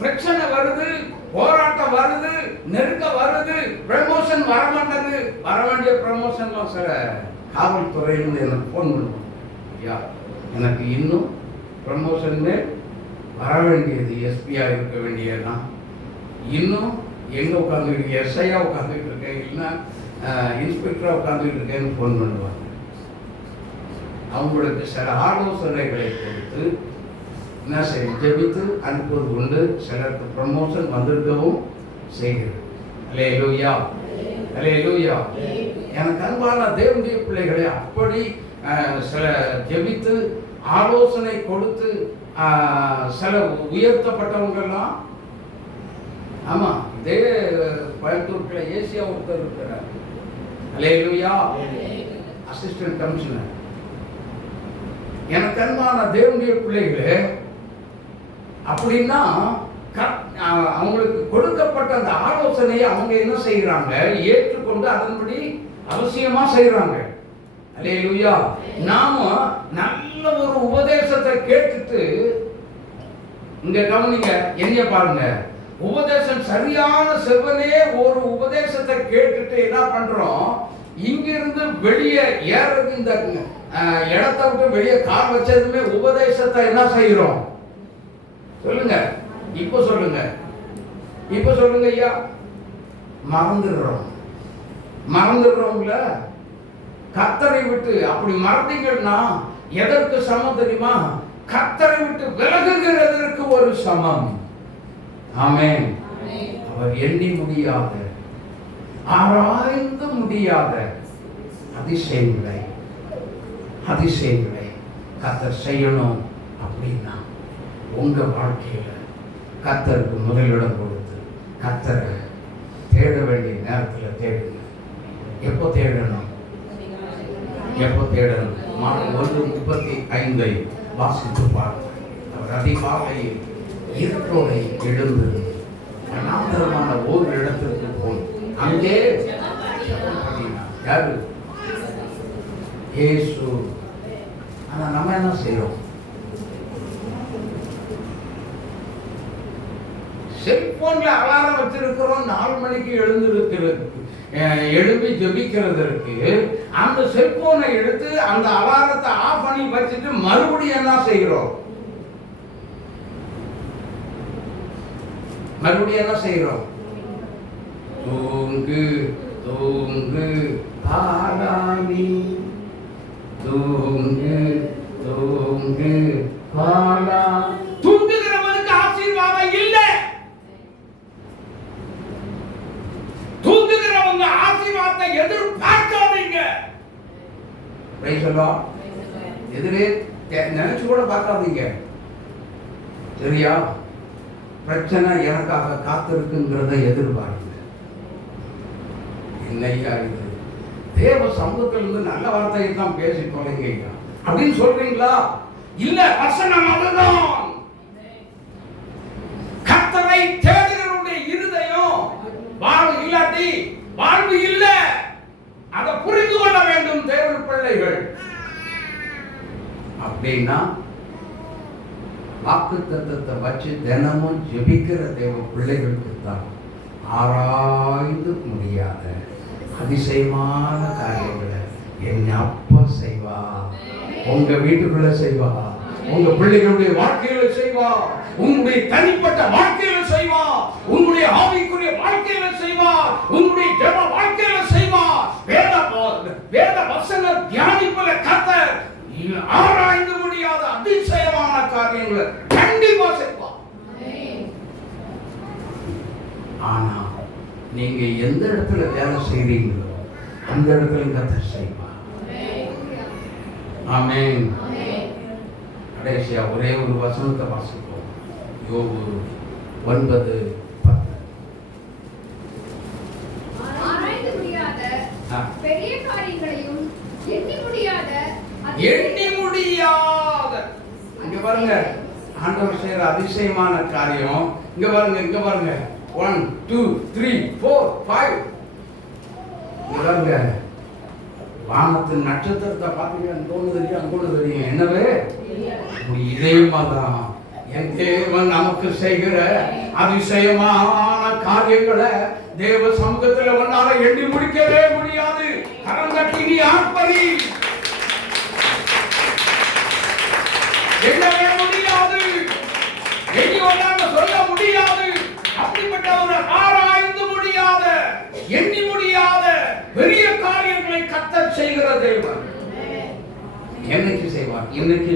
பிரச்சனை வருது, போராட்டம் வருது, நெருக்க வருது, ப்ரமோஷன் வர மாட்டேங்குது. வர வேண்டிய ப்ரமோஷன் சில காவல்துறையிலிருந்து எனக்கு ஃபோன் பண்ணுவோம், ஐயா எனக்கு இன்னும் ப்ரமோஷன் வர வேண்டியது, எஸ்பியா இருக்க வேண்டியதுதான், இன்னும் எங்கே உட்காந்துக்கிட்டு எஸ்ஐயா உட்காந்துக்கிட்டு இருக்கேன், இல்லைன்னா இன்ஸ்பெக்டராக உட்காந்துக்கிட்டு இருக்கேன்னு ஃபோன் பண்ணுவாங்க. அவங்களுக்கு சில ஆலோசனைகளை கொடுத்து என்ன செய்ய ஜெபித்து அனுப்புவது உண்டு. சிலருக்கு ப்ரமோஷன் வந்திருக்கவும் செய்கிறது. அல்லேலூயா, அல்லேலூயா. எனக்கு அன்பான தேவனுடைய பிள்ளைகளை, அப்படி சில ஜெபித்து ஆலோசனை கொடுத்து சில உயர்த்தப்பட்டவங்கெல்லாம், ஆமா, இதே கோயம்புத்தூர்ல ஏசியா ஒருத்தர் இருக்கிறார். அல்லேலூயா, அசிஸ்டன்ட் கமிஷனர். எனக்கு அன்பான தேவனுடைய பிள்ளைகளே, அப்படின்னா அவங்களுக்கு கொடுக்கப்பட்ட அந்த ஆலோசனையை அவங்க என்ன செய்யறாங்க? ஏற்றுக்கொண்டு அதன்படி அவசியமா செய்யறாங்க. அல்லேலூயா. நாம நல்ல ஒரு உபதேசத்தை கேட்டுட்டு, இங்க கவனிங்க, என்ன பாருங்க, உபதேசம் சரியான செவ்வனே ஒரு உபதேசத்தை கேட்டுட்டு என்ன பண்றோம்? இங்கிருந்து வெளியே ஏறது, இந்த இடத்தை விட்டு வெளியே கால் வச்சதுமே உபதேசத்தை என்ன செய்யறோம்? சொல்லுங்க, இப்ப சொல்லுங்க, இப்ப சொல்லுங்க ஐயா. மறந்துடுறோம், மறந்துடுறோம்ல. கர்த்தரை விட்டு அப்படி மறந்தீங்கன்னா எதற்கு சமம் தெரியுமா? கர்த்தரை விட்டு விலகுகிறதற்கு ஒரு சமம். ஆமென். அவர் எண்ணி முடியாத, ஆராய்ந்து முடியாத அதிசயங்களை கர்த்தர் செய்யணும் அப்படின்னா உங்க வாழ்க்கையில கர்த்தருக்கு முதலிடம் கொடுத்து கர்த்தரை தேட வேண்டிய நேரத்தில் தேடுங்க. எப்போ தேடணும்? மார்க் 1:35 வாசித்து பாருங்கள். அவர் அதிகாலையில் இருட்டோடு எழுந்து அனாந்தரமான ஒரு இடத்திற்கு போய் அங்கே யாரு? இயேசு. ஆனா நம்ம என்ன செய்யறோம்? செல்போன்ல அலாரம் வச்சிருக்கிறோம். 4 மணிக்கு எழுப்பி ஜெபிக்கிறதற்கு அந்த செல்போனை எடுத்து அந்த அலாரத்தை ஆஃப் பண்ணி வச்சுட்டு மறுபடியும் என்ன செய்கிறோம்? தூங்கு தூங்கு பாலானி, தூங்கு தூங்கு பாலா. தூங்குகிறவனுக்கு ஆசீர்வாதம் இல்லை. தூங்குகிறவங்க ஆசீர்வாதத்தை எதிர்பார்க்காதீங்க. எதிரே நினைச்சு கூட பார்க்காதீங்க. சரியா? பிரச்சனை எனக்காக காத்திருக்குங்கிறத எதிர்பார்க்க. என்னையா இது? தேவ சமூகத்திலிருந்து நல்ல வார்த்தையை தான் பேசி தொலைங்க அப்படின்னு சொல்றீங்களா? இல்ல, வசனம் அதுதான். கர்த்தரை தேடுகிறவருடைய இருதயம் வாழ்வு இல்லாட்டி வாழ்வு இல்ல. அதை புரிந்து கொள்ள வேண்டும் தேவ பிள்ளைகள். அப்படின்னா வாக்கு தத்தத்தை வச்சு தினமும் ஜெபிக்கிற தேவ பிள்ளைகளுக்கு தான் ஆராய்ந்து முடியாத அதிசயமான காரியங்களை என் அப்பா செய்வா. உங்க வீட்டுக்குள்ள செய்வா, உங்க பிள்ளைகளுடைய வாழ்க்கையில செய்வா, உங்களுடைய தனிப்பட்ட வாழ்க்கையில செய்வா, உங்களுடைய ஆவிக்குரிய வாழ்க்கையில செய்வா, உங்களுடைய ஜெப வாழ்க்கையில செய்வா. வேத வசன தியானிப்புல கர்த்தர் ஆராய்ந்து முடியாத அதிசயமான காரியங்களை கண்டிப்பா செய்வா. ஆனா நீங்க எந்த இடத்துல வேலை செய்றீங்களோ அந்த இடத்துல கர்த்தர் செய்வா. ஆமென். கடைசியா ஒரே ஒரு வசனத்தை வாசிப்போம். யோபு 9:10. ஆராய்ந்து முடியாத பெரிய காரியங்களையும் எண்ணி முடியாத இங்க பாருங்க, ஆண்டவர் செய்யற அதிசயமான காரியம். இங்க பாருங்க 1 2 3 4 5. இங்க பாருங்க, வானத்தின் நட்சத்திரத்தை பார்த்தீங்கன்னா அங்கொன்று தெரியும். என்னவே இதயமாதான் என் தேவன் நமக்கு செய்கிற அதிசயமான காரியங்களை தேவ சமூகத்தில் ஒன்னால எண்ணி முடிக்கவே முடியாது. கரம் தட்டி நீ ஆர்ப்பரி. எண்ணவே முடியாது, எண்ணி ஒன்றாக சொல்ல முடியாது. அப்படிப்பட்ட ஒரு ஆராய்ந்து முடியாத, எண்ணி முடியாத பெரிய காரியங்களை கர்த்தர் செய்கிற தேவன். என்னைக்கு செய்வார்? இன்னைக்கு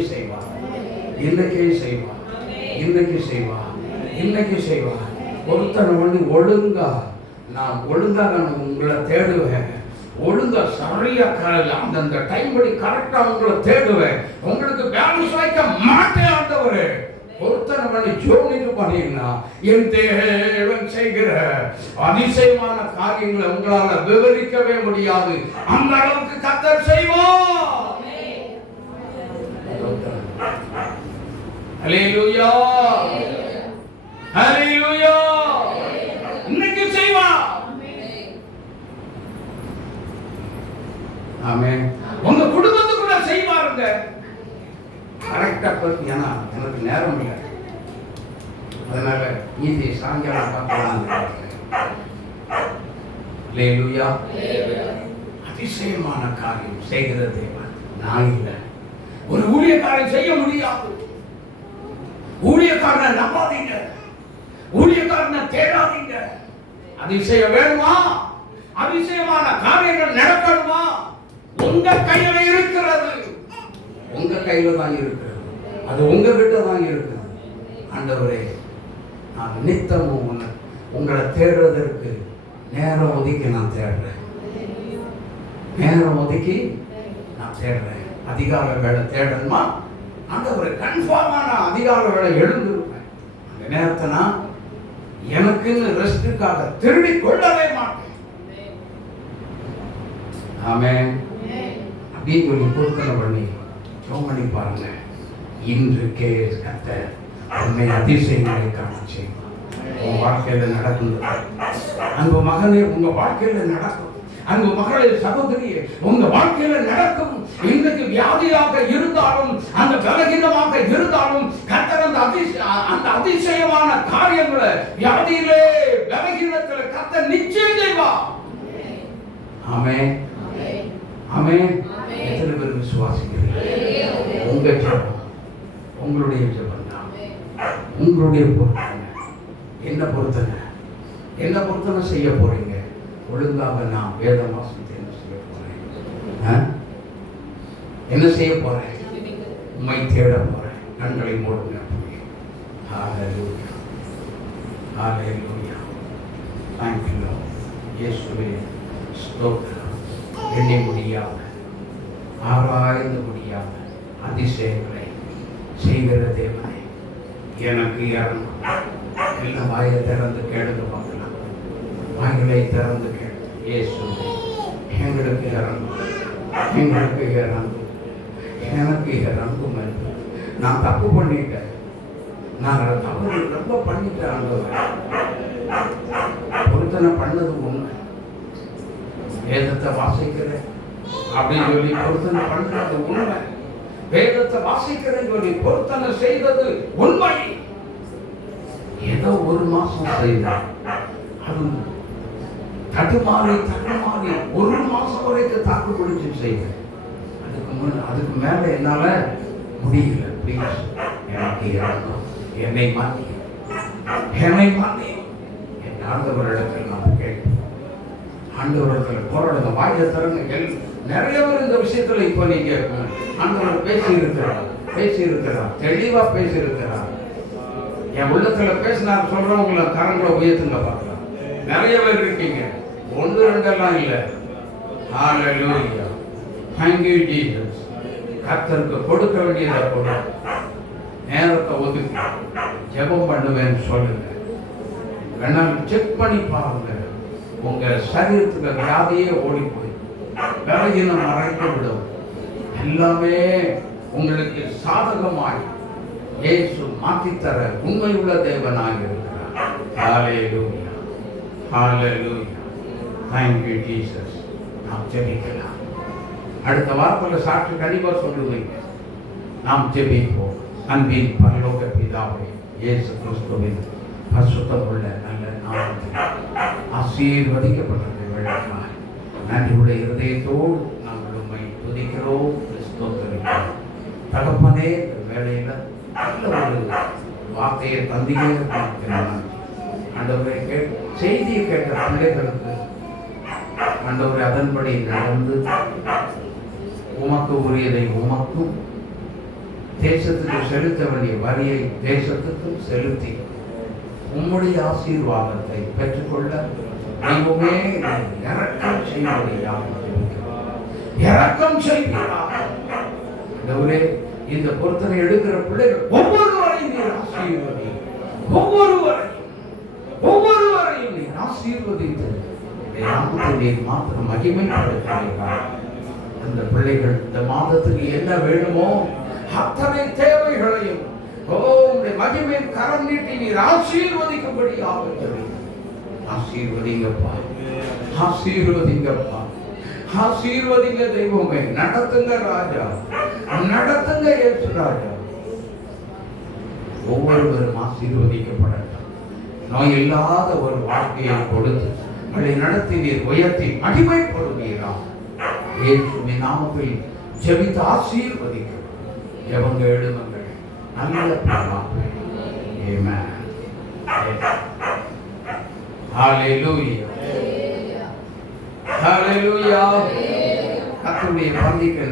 செய்வார். ஒருத்தனை வந்து ஒழுங்கா நான் உங்களை தேடுவேன். ஒழுங்கா சரியா அந்த டைம் படி கரெக்டா உங்களை தேடுவேன். உங்களுக்கு பேலன்ஸ் வைக்க மாட்டேன் ஆண்டவரே. ஒருத்தனை பண்ணி ஜோனிட்டு பண்ணீங்கன்னா என் தேவன் செய்கிற அதிசயமான காரியங்களை உங்களால விவரிக்கவே முடியாது. அந்த அளவுக்கு கர்த்தர் செய்வார். ஹல்லேலூயா, ஹல்லேலூயா. இன்னைக்கு செய்வார். ஆமென். உங்க குடும்பத்துக்குள்ள செய்வாருங்க. கரெக்டா பத்தி. ஏன்னா எனக்கு நேரம் இல்லை, அதனால நீதி சாயங்காலம் பார்க்கலாம். ஹல்லேலூயா. அதிசயமான காரியம் செய்கிற தேவன் நான் இல்லை. ஒரு ஊழியக்காரன் செய்ய முடியாது. ஊழியக்காரனை நம்பாதீங்க, ஊழியக்காரனை தேடாதீங்க. அதிசயம் வேணுமா? அதிசயமான காரியங்கள் நடக்கணுமா? உங்க கையில இருக்கிறது. உங்க கையில தான் இருக்கிறது. அது உங்ககிட்ட தான் இருக்குது. ஆண்டவரே, நான் நித்தமும் உங்களை தேடுறதற்கு நேரம் ஒதுக்கி நான் தேடுறேன். நேரம் ஒதுக்கி நான் தேடுறேன். அதிகார வேலை தேடணுமா? ஆண்டவரே, கன்ஃபார்மான அதிகார வேலை எழுந்திருப்பேன். அந்த நேரத்தை நான் எனக்குன்னு ரெஸ்டுக்காக திருடி கொள்ளவே மாட்டேன். ஆமென். அப்படியே சொல்லி பொருத்தனை பண்ணி ஜெபம் பண்ணி பாருங்க. இன்று கர்த்தர் உண்மை அதிசயங்களை காண செய்வார். உங்க வாழ்க்கையில நடக்கும். அன்பு மகனே, உங்க வாழ்க்கையில நடக்கும். அன்பு மகளே, சகோதரியே, உங்க வாழ்க்கையில நடக்கும். இன்னைக்கு வியாதியாக இருந்தாலும், அந்த பலகீனமாக இருந்தாலும், கர்த்தர் அந்த அதிசயமான காரியங்களை வியாதியிலே பலகீனத்திலே கர்த்தர் நிச்சயம் செய்வார். ஆமென். ஆமென். எத்தனை பேர் விசுவாசிக்கிறீர்கள்? உங்க ஜெபம், உங்களுடைய ஜெபம் தான். உங்களுடைய பொறுத்தனை என்ன? பொறுத்தனை என்ன? பொறுத்தனை செய்ய போறீங்க? ஒழுங்காக நான் வேத வாசனத்தை என்ன செய்ய போறேன்? என்ன செய்ய போறேன்? உம்மை தேட போறேன். கண்களை மூடுங்க. ஹalleluya, ஹalleluya. Thank you Lord. இயேசுவே ஸ்தோத்திரம். எண்ணி முடியாத, ஆராய்ந்து முடியாத அதிசயங்களை செய்கிற தேவனே, எனக்கு இறங்கும். எல்லாம் வாயை திறந்து கேளுங்க பார்க்கலாம். வாய்களை திறந்து கேளு. இயேசுவே, எங்களுக்கு இறங்கும், எங்களுக்கு இறங்கும், எனக்கு இறங்கும் என்று. நான் தப்பு பண்ணிட்டேன். நான் தவறு ரொம்ப பண்ணிட்டேன். பொருத்தனை பண்ணது உண்மை. வேதத்தை வாசிக்கிறேன் அப்படின்னு சொல்லி பொருத்தனை பண்றது உண்மை. வேதத்தை வாசிக்கிறேன் சொல்லி பொருத்தனை செய்தது உண்மை. ஏதோ ஒரு மாசம் செய்தேன். அது தடுமாறி ஒரு மாசம் வரைக்கும் தாக்கு பிடிச்சு செய்தேன். அதுக்கு மேல என்னால முடியல. ப்ளீஸ் எனக்கு இறங்கும். என்னை மாற்றி என் ஆண்டவரிடத்தில் நான் கேட்கிறேன். ஆண்டவரிடத்தில் போராடுங்க. வாயை தருங்க. நிறைய பேர் இந்த விஷயத்துல இப்ப நீங்க ஆண்டவர் பேசியிருக்கிறார், தெளிவா பேசியிருக்கிறார். என் உள்ளத்துல பேசினார் சொல்றவங்களை கரங்களை உயர்த்துங்க பார்க்கலாம். நிறைய பேர் இருக்கீங்க. ஒன்று ரெண்டெல்லாம் இல்லை. ஹalleluya. Thank you Jesus. கர்த்தருக்கு கொடுக்க வேண்டியதை கொடு. நேரத்தை ஒதுக்கி ஜெபம் பண்ணுவேன்னு சொல்லுங்க. வேணாலும் செக் பண்ணி பாருங்க. உங்க சரீரத்துக்கு வியாதியே ஓடி போய் பலகீனம் மறைத்து விடும். எல்லாமே உங்களுக்கு சாதகமாய் இயேசு மாற்றித்தர உண்மையுள்ள தேவனாக இருக்கிறார். ஹalleluya, ஹalleluya. Thank you Jesus. நாம் ஜெபிக்கலாம். அடுத்த வாரத்தில் சாட்சி கண்டிப்பா சொல்லுவீங்க. நாம் ஜெபிப்போம். அன்பின் பரலோக பிதாவே, இயேசு கிறிஸ்துவின் பரிசுத்தமுள்ள நல்ல நாமத்தில் ஆசீர்வதிக்கப்பட்டது விளக்காய் நன்றியுள்ள இருதயத்தோடு நாங்கள் உம்மை துதிக்கிறோம், ஸ்தோத்திரிக்கிறோம். தகப்பனே, இந்த வேளையில நல்ல ஒரு வார்த்தையை தந்தியே ஆண்டவரை செய்தியை கேட்ட பிள்ளைகளுக்கு ஆண்டவரை அதன்படி நடந்து உமக்கு உரியதை உமக்கும், தேசத்துக்கு செலுத்த வேண்டிய வரியை தேசத்துக்கும் செலுத்தி உம்முடைய ஆசீர்வாதத்தை பெற்றுக்கொள்ள தெய்வமே இரக்கம் செய்வீராக. இரக்கம் செய்வீராக. இந்த பொருத்தனை எடுக்கிற பிள்ளைகள் ஒவ்வொருவரையும் நீர் ஆசீர்வதி. ஒவ்வொருவரையும் நீர் ஆசீர்வதித்து நீர் மாத்திரம் மகிமைப்படுத்துவீர்கள். அந்த பிள்ளைகள் இந்த மாதத்துக்கு என்ன வேணுமோ அத்தனை தேவைகளையும் மகிமையின் கரம் நீட்டி நீர் ஆசீர்வதிக்கும்படி ஆசீர்வதிங்கப்பா, ஆசீர்வதிங்கப்பா, ஆசீர்வதிங்க தெய்வமே. நடத்துங்க ராஜா, நடத்துங்க இயேசு ராஜா. ஒவ்வொருவரும் ஆசீர்வதிக்கப்படட்டும். நோய் இல்லாத ஒரு வாழ்க்கையை கொடுத்து அதை நடத்தி நீர் உயர்த்தி மகிமைப்படுவீரா. இயேசுவின் நாமத்தில் ஜெபித்து ஆசீர்வதிக்க ஜெபங்க எழுதுங்கள். நல்ல பிதாவே. ஆமென். ஹalleluya, ஹalleluya. கர்த்தருடைய பந்திக்கு